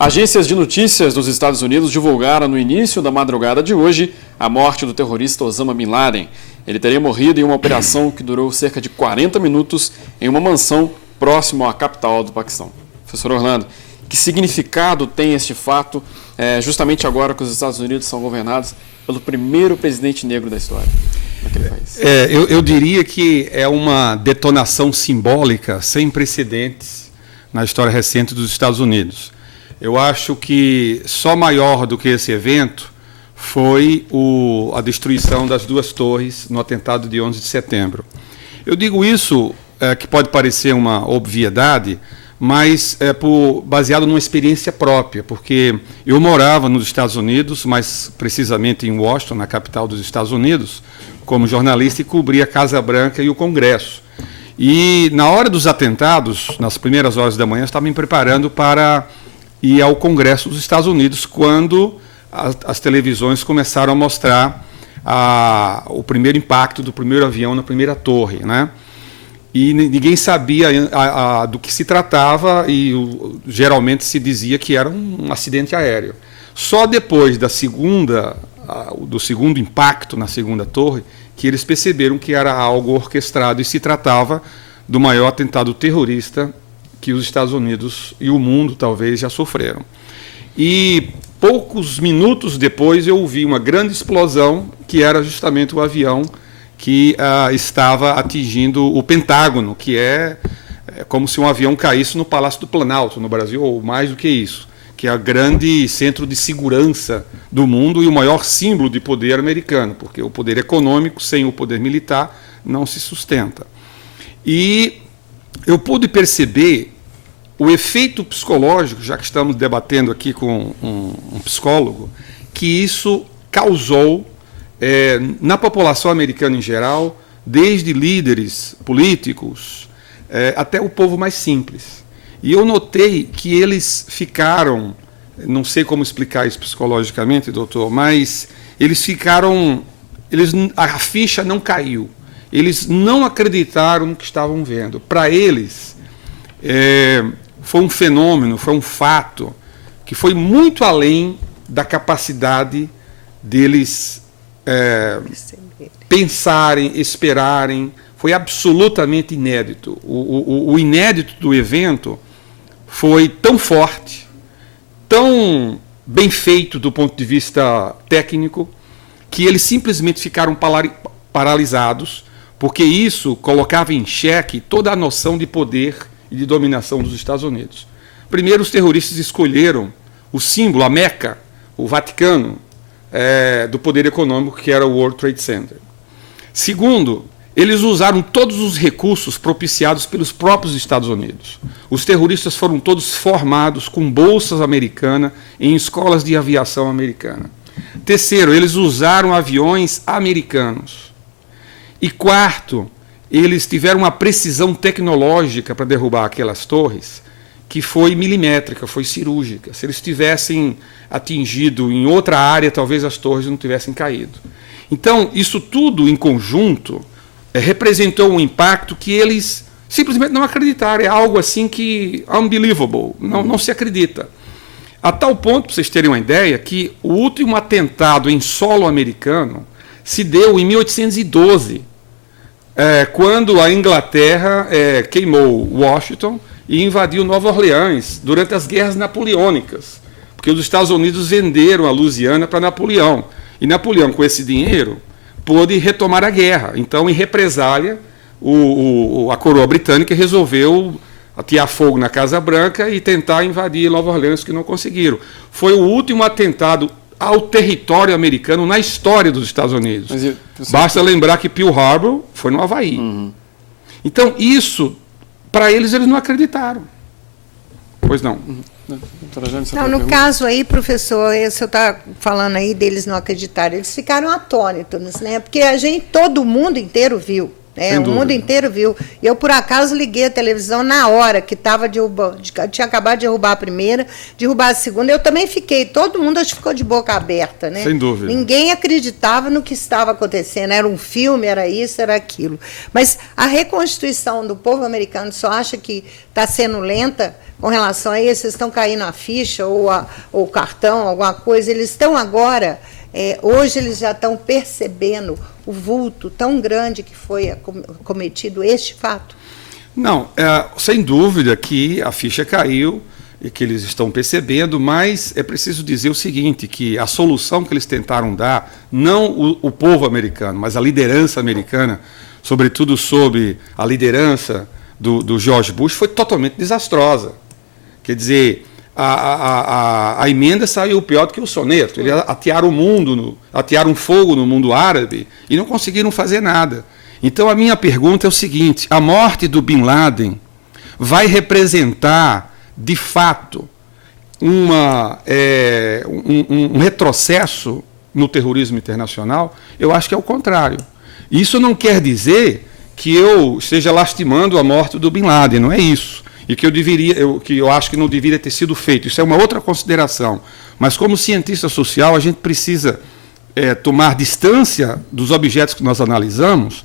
Agências de notícias dos Estados Unidos divulgaram no início da madrugada de hoje a morte do terrorista Osama Bin Laden. Ele teria morrido em uma operação que durou cerca de 40 minutos em uma mansão próximo à capital do Paquistão. Professor Orlando, que significado tem este fato, justamente agora que os Estados Unidos são governados pelo primeiro presidente negro da história naquele país? Eu diria que é uma detonação simbólica sem precedentes na história recente dos Estados Unidos. Eu acho que só maior do que esse evento foi a destruição das duas torres no atentado de 11 de setembro. Eu digo isso, que pode parecer uma obviedade, mas baseado numa experiência própria, porque eu morava nos Estados Unidos, mais precisamente em Washington, na capital dos Estados Unidos, como jornalista, e cobria a Casa Branca e o Congresso. E na hora dos atentados, nas primeiras horas da manhã, estava me preparando para ir ao Congresso dos Estados Unidos, quando as televisões começaram a mostrar o primeiro impacto do primeiro avião na primeira torre, né? E ninguém sabia do que se tratava e geralmente se dizia que era um acidente aéreo. Só depois do segundo impacto na segunda torre que eles perceberam que era algo orquestrado e se tratava do maior atentado terrorista que os Estados Unidos e o mundo talvez já sofreram. E poucos minutos depois eu ouvi uma grande explosão, que era justamente o avião que estava atingindo o Pentágono, que é como se um avião caísse no Palácio do Planalto, no Brasil, ou mais do que isso, que é o grande centro de segurança do mundo e o maior símbolo de poder americano, porque o poder econômico, sem o poder militar, não se sustenta. E eu pude perceber o efeito psicológico, já que estamos debatendo aqui com um psicólogo, que isso causou na população americana em geral, desde líderes políticos até o povo mais simples. E eu notei que eles ficaram, não sei como explicar isso psicologicamente, doutor, mas a ficha não caiu. Eles não acreditaram no que estavam vendo. Para eles, foi um fenômeno, foi um fato que foi muito além da capacidade deles pensarem, esperarem. Foi absolutamente inédito. O inédito do evento foi tão forte, tão bem feito do ponto de vista técnico, que eles simplesmente ficaram paralisados, porque isso colocava em xeque toda a noção de poder e de dominação dos Estados Unidos. Primeiro, os terroristas escolheram o símbolo, a Meca, o Vaticano, do poder econômico, que era o World Trade Center. Segundo, eles usaram todos os recursos propiciados pelos próprios Estados Unidos. Os terroristas foram todos formados com bolsas americanas em escolas de aviação americana. Terceiro, eles usaram aviões americanos. E quarto, eles tiveram uma precisão tecnológica para derrubar aquelas torres que foi milimétrica, foi cirúrgica. Se eles tivessem atingido em outra área, talvez as torres não tivessem caído. Então, isso tudo em conjunto representou um impacto que eles simplesmente não acreditaram. É algo assim que unbelievable, não se acredita. A tal ponto, para vocês terem uma ideia, que o último atentado em solo americano se deu em 1812, quando a Inglaterra queimou Washington e invadiu Nova Orleans durante as guerras napoleônicas, porque os Estados Unidos venderam a Louisiana para Napoleão. E Napoleão, com esse dinheiro, pôde retomar a guerra. Então, em represália, a coroa britânica resolveu atear fogo na Casa Branca e tentar invadir Nova Orleans, que não conseguiram. Foi o último atentado ao território americano na história dos Estados Unidos. Basta lembrar que Pearl Harbor foi no Havaí. Uhum. Então, isso, para eles não acreditaram. Pois não. Uhum. Não, no caso aí, professor, o senhor está falando aí deles não acreditarem, eles ficaram atônitos, né? Porque todo mundo inteiro viu. O mundo inteiro viu. E eu, por acaso, liguei a televisão na hora que estava derrubando. Tinha acabado de derrubar a primeira, derrubar a segunda. Eu também fiquei. Todo mundo acho que ficou de boca aberta, né? Sem dúvida. Ninguém acreditava no que estava acontecendo. Era um filme, era isso, era aquilo. Mas a reconstituição do povo americano só acha que está sendo lenta com relação a isso, estão caindo a ficha ou o cartão, alguma coisa, eles estão agora, hoje eles já estão percebendo o vulto tão grande que foi cometido este fato? Não, sem dúvida que a ficha caiu e que eles estão percebendo, mas é preciso dizer o seguinte, que a solução que eles tentaram dar, não o povo americano, mas a liderança americana, sobretudo sob a liderança do George Bush, foi totalmente desastrosa. Quer dizer, a emenda saiu pior do que o soneto. Eles atearam fogo no mundo árabe e não conseguiram fazer nada. Então a minha pergunta é o seguinte, a morte do Bin Laden vai representar, de fato, um retrocesso no terrorismo internacional? Eu acho que é o contrário. Isso não quer dizer que eu esteja lastimando a morte do Bin Laden, não é isso. E que eu acho que não deveria ter sido feito. Isso é uma outra consideração. Mas como cientista social, a gente precisa tomar distância dos objetos que nós analisamos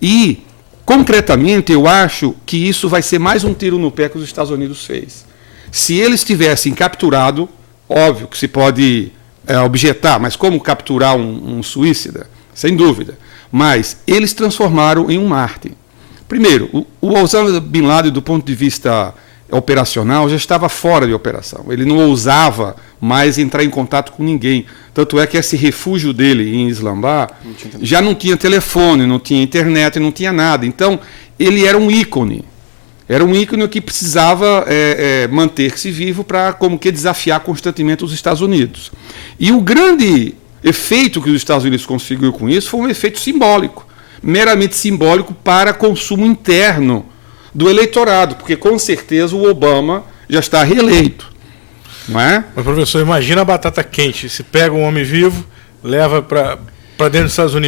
e, concretamente, eu acho que isso vai ser mais um tiro no pé que os Estados Unidos fez. Se eles tivessem capturado, óbvio que se pode objetar, mas como capturar um suícida? Sem dúvida. Mas eles transformaram em um mártir. Primeiro, o Osama Bin Laden, do ponto de vista operacional, já estava fora de operação. Ele não ousava mais entrar em contato com ninguém. Tanto é que esse refúgio dele em Islamabad já não tinha telefone, não tinha internet, não tinha nada. Então, ele era um ícone. Era um ícone que precisava manter-se vivo para, como que, desafiar constantemente os Estados Unidos. E o grande efeito que os Estados Unidos conseguiu com isso foi um efeito simbólico, meramente simbólico para consumo interno do eleitorado, porque com certeza o Obama já está reeleito, não é? Mas, professor, imagina a batata quente, se pega um homem vivo, leva para dentro dos Estados Unidos.